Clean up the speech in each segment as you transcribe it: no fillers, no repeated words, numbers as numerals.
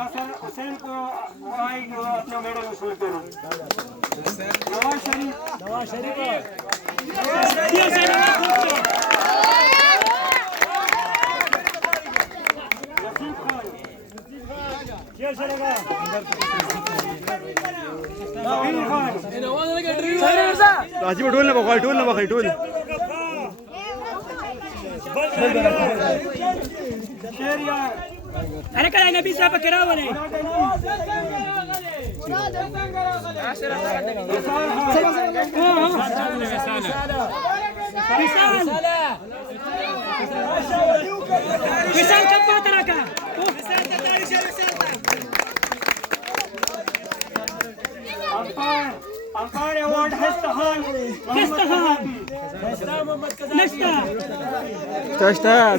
नासिर हुसैन को आएगी वो अपना मेडल वसूल करें। नवाज शरीफ राजीव टोल ना बकवाल टोल अरे काय नबी साहब करावं नाही विशाल कप होता का अंपायर अवार्ड हस्तहान नष्टा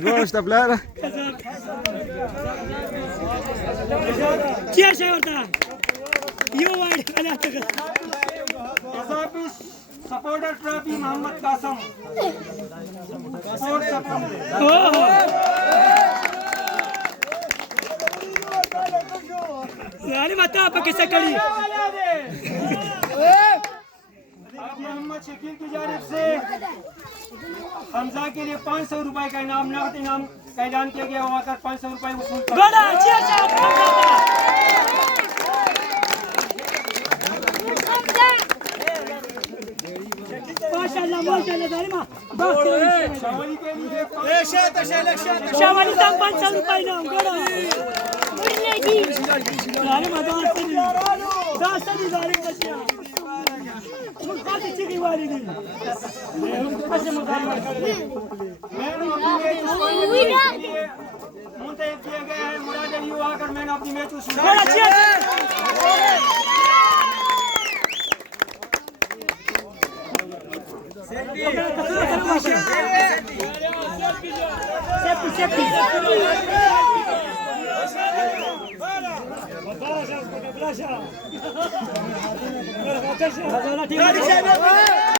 Gosta, plera. Cheers होता यू वाइड वाला तक एजापी supporter trophy Mohammad Kasam sports support अरे बता आप कैसे करी आप मोहम्मद शकील की जानिब से हमजा के लिए 500 रुपए का इनाम नगद इनाम का ऐलान किया गया। वहाँ कर 500 रुपए वसूल कर माशाल्लाह दारिमा शावली के लिए शावाली तक 500 रुपए इनाम गोड़ा अरे दास्तानी दारिम बच्चा काटी चिकी वाली दी ऐसे मुकाबला कर मुंतखब किए गए हैं मुराद अली आकर मैंने अपनी मैच वसूल Gracias.